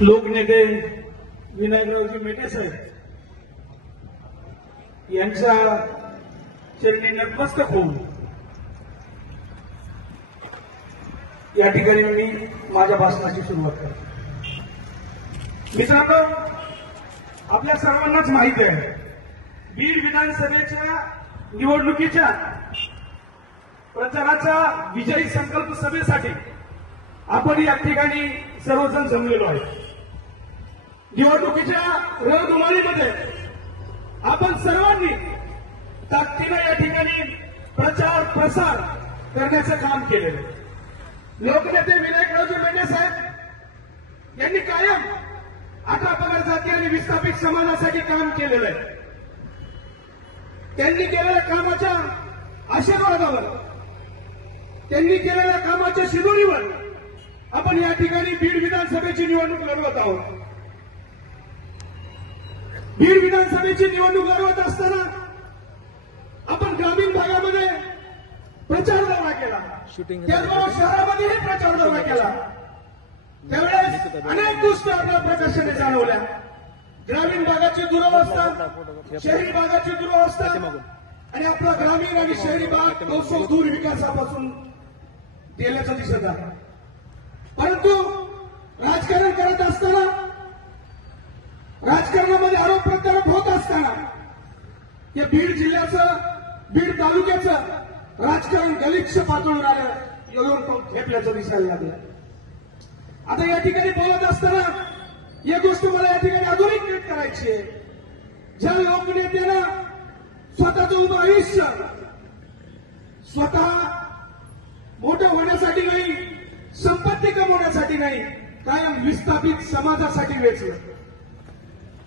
लोकनेते विनायकरावजी मेटे साहेब यांच्या चरणी नतमस्तक होऊन या ठिकाणी मी माझ्या भाषणाची सुरुवात करतो। मित्रांनो, आपल्या सर्वांनाच माहिती आहे, बीड विधानसभेच्या निवडणुकीच्या प्रचाराच्या विजयी संकल्प सभेसाठी आपण या ठिकाणी सर्वजण जमलेलो आहे। निवडणुकीच्या रणधुमाळीमध्ये आपण सर्वांनी ताकदीने या ठिकाणी प्रचार प्रसार करण्याचं काम केलेलं आहे। लोकनेते विनायकरावजी मेटे साहेब यांनी कायम 18 पगार जाती आणि विस्थापित समाजासाठी काम केलेलं आहे। त्यांनी केलेल्या कामाच्या आशीर्वादावर, त्यांनी केलेल्या कामाच्या शिदोरीवर आपण या ठिकाणी बीड विधानसभेची निवडणूक लढवत आहोत। बीड विधानसभेची निवडणूक लढवत असताना आपण ग्रामीण भागामध्ये प्रचार दौरा केला, त्याचबरोबर शहरामध्येही प्रचार दौरा केला। त्यावेळेस अनेक गोष्टी आपल्या प्रकर्षाने जाणवल्या। ग्रामीण भागाची दुरवस्था, शहरी भागाची दुरवस्था आणि आपला ग्रामीण आणि शहरी भाग दोष दूर विकासापासून गेल्याचं दिसत आहे। परंतु राजकारण करत असताना, राजकारणामध्ये आरोप प्रत्यारोप होत असताना या बीड जिल्ह्याचं, बीड तालुक्याचं राजकारण गलिच्छ पातळीवर आलं, येऊन तो खेपल्याचं दिसायला लागलं। आता या ठिकाणी बोलत असताना एक गोष्ट मला या ठिकाणी अधोरेखित करायची आहे। ज्या लोकनेत्यानं स्वतःचं उभं आयुष्य स्वतः मोठं होण्यासाठी नाही, संपत्ती कमवण्यासाठी नाही, कायम विस्थापित समाजासाठी वेचलं।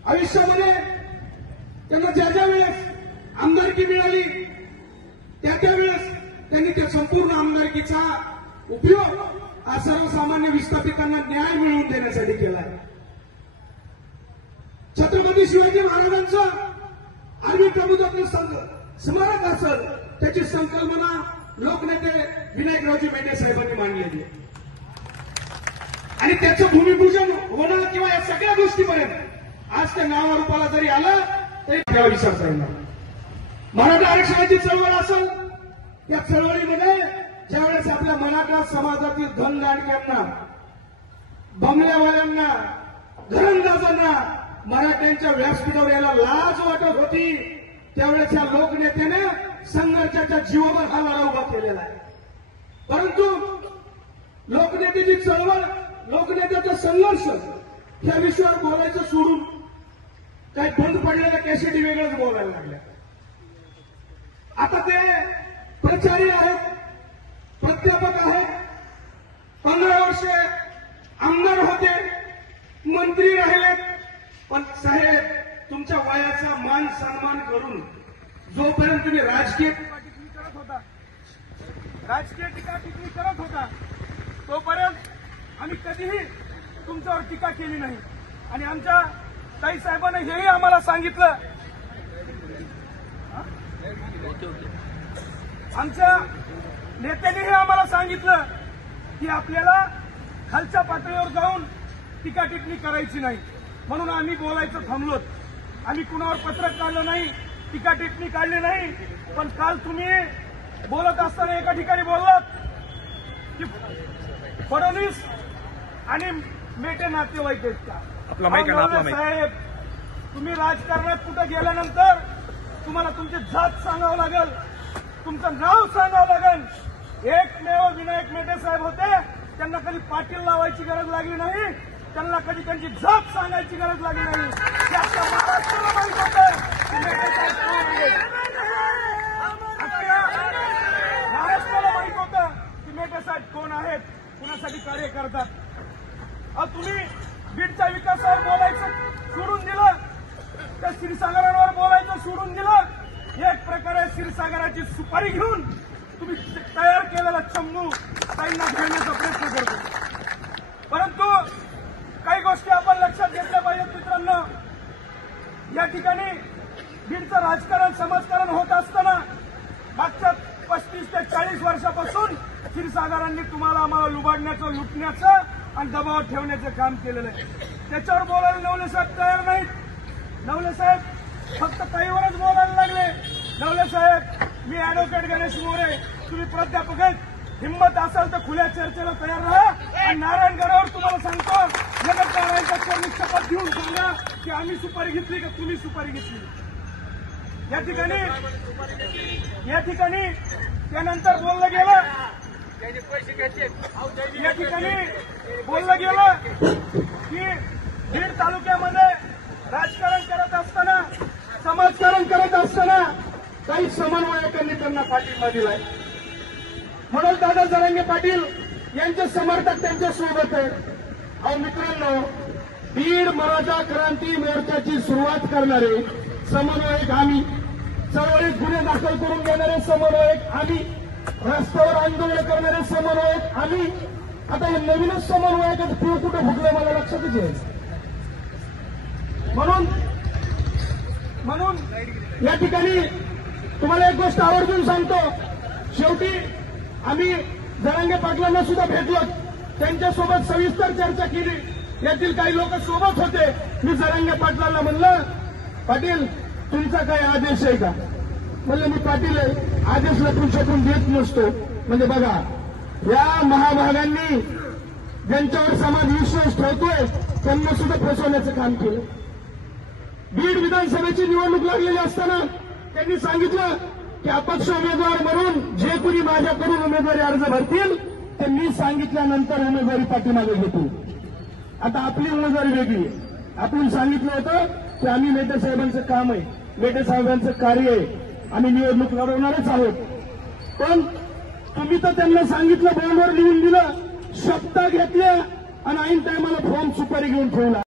आयुष्यामध्ये त्यांना ज्या ज्या वेळेस आमदारकी मिळाली त्या त्यावेळेस त्यांनी त्या संपूर्ण आमदारकीचा उपयोग सर्वसामान्य विस्थापितांना न्याय मिळवून देण्यासाठी केला आहे। छत्रपती शिवाजी महाराजांचं आर्मी प्रबोधक स्मारक असेल, त्याची संकल्पना लोकनेते विनायकरावजी मेटे साहेबांनी मांडलेली आहे आणि त्याचं भूमिपूजन होणं किंवा या सगळ्या गोष्टीपर्यंत आज त्या नावारूपाला जरी आलं तरी त्याला विसरता येणार। मराठा आरक्षणाची चळवळ असेल, त्या चळवळीमध्ये ज्यावेळेस आपल्या मराठा समाजातील धनदांडक्यांना, बंगल्यावाल्यांना, घरंदाजांना मराठ्यांच्या व्यासपीठावर यायला लाज वाटत होती, त्यावेळेस या लोकनेत्याने संघर्षाच्या जीवावर हा लढा उभा केलेला आहे। परंतु लोकनेत्याची चळवळ, लोकनेत्याचा संघर्ष या विषयावर बोलायचं सोडून काही बंद पडलेल्या कॅसेटी वेगळंच बोलायला लागल्या। आता ते प्रचारी आहेत, प्राध्यापक आहेत, 15 वर्षे आमदार होते, मंत्री राहिलेत, पण साहेब तुमच्या वयाचा मान सन्मान करून जोपर्यंत तुम्ही राजकीय टीका टिप्पणी करत होता तोपर्यंत आम्ही कधीही तुमच्यावर टीका केली नाही। आणि आमच्या ताई साहेबांनी हेही आम्हाला सांगितलं, आमच्या नेत्यांनीही आम्हाला सांगितलं की आपल्याला खालच्या पातळीवर जाऊन टीका टिप्पणी करायची नाही, म्हणून आम्ही बोलायचं थांबलोत। आम्ही कुणावर पत्रक काढलं नाही, टीका टिप्पणी काढली नाही। पण काल तुम्ही बोलत असताना एका ठिकाणी बोललात की फडणवीस आणि मेटे नातेवाईक आहेत का? साहेब, तुम्ही राजकारणात कुठं गेल्यानंतर तुम्हाला तुमची जात सांगावं लागेल, तुमचं नाव सांगावं लागेल। एकमेव विनायक मेटे साहेब होते, त्यांना कधी पाटील लावायची गरज लागली नाही, त्यांना कधी त्यांची जात सांगायची गरज लागली नाही। त्याच्या महाराष्ट्राला माहित होतं की मेटे साहेब कोण आहेत, महाराष्ट्राला माहित होतं की मेटे साहेब कोण आहेत, कुणासाठी कार्य करतात। तुम्ही बीडच्या विकासावर बोलायचं सोडून दिलं, त्या क्षीरसागरांवर बोलायचं सोडून दिलं। एक प्रकारे क्षीरसागराची सुपारी घेऊन तुम्ही तयार केलेला चंबू ताईंना घेण्याचा प्रयत्न करतो। परंतु काही गोष्टी आपण लक्षात घेतल्या पाहिजेत मित्रांनो। या ठिकाणी बीडचं राजकारण, समाजकारण होत असताना मागच्या 35 ते 40 वर्षापासून क्षीरसागरांनी तुम्हाला आम्हाला लुबाडण्याचं, लुटण्याचं आणि दबावात ठेवण्याचं काम केलेलं आहे। त्याच्यावर बोलायला नवले साहेब तयार नाहीत. नवले साहेब फक्त ताईवरच बोलायला लागले. नवले साहेब, मी ऍडव्होकेट गणेश मोरे, तुम्ही प्राध्यापक आहेत, हिंमत असेल तर खुल्या चर्चेला तयार राहा आणि नारायणगडावर तुम्हाला सांगतो, जगत नारायणच्या चरणी शपथ घेऊन सांगा की आम्ही सुपारी घेतली का तुम्ही सुपारी घेतली. या ठिकाणी त्यानंतर बोललं गेलं, या ठिकाणी बोललं गेलं की बीड तालुक्यामध्ये राजकारण करत असताना, समाजकारण करत असताना काही समन्वयकांनी त्यांना पाठिंबा दिलाय. म्हणून दादा जरांगे पाटील यांचे समर्थक त्यांच्या सोबत आहेत. अहो मित्रांनो, बीड मराठा क्रांती मोर्चाची सुरुवात करणारे समन्वयक आम्ही, चळवळीत गुन्हे दाखल करून देणारे समन्वयक आम्ही, रस्त्यावर आंदोलन करणारे समन्वयक आम्ही. आता हे नवीनच समन्वयकाचं पूर कुठं फुटलं मला लक्षातच आहे. म्हणून या ठिकाणी तुम्हाला एक गोष्ट आवर्जून सांगतो, शेवटी आम्ही जरांगे पाटलांना सुद्धा भेटलो, त्यांच्यासोबत सविस्तर चर्चा केली. यातील काही लोक सोबत होते. मी जरांगे पाटलांना म्हणलं, पाटील तुमचा काय आदेश आहे का? म्हणलं मी पाटील आहे, आदेश लपून देत नसतो. म्हणजे बघा, या महाभागांनी ज्यांच्यावर समाज विश्वास ठेवतोय त्यांना सुद्धा फसवण्याचं काम केलं. बीड विधानसभेची निवडणूक लागलेली असताना त्यांनी सांगितलं की अपक्ष उमेदवार म्हणून जे कुणी माझ्याकडून उमेदवारी अर्ज भरतील ते मी सांगितल्यानंतर उमेदवारी पाठीमागे घेतो. आता आपली उमेदवारी वेगळी. आपण सांगितलं होतं की आम्ही मेटे साहेबांचं काम आहे, मेटे साहेबांचं कार्य आहे, आम्ही निवडणूक लढवणारच आहोत. पण तुम्ही तर त्यांना सांगितलं, बोर्डवर लिहून दिलं, शब्द घेतल्या आणि ऐन टायमाला फॉर्म सुपारी घेऊन ठेवला.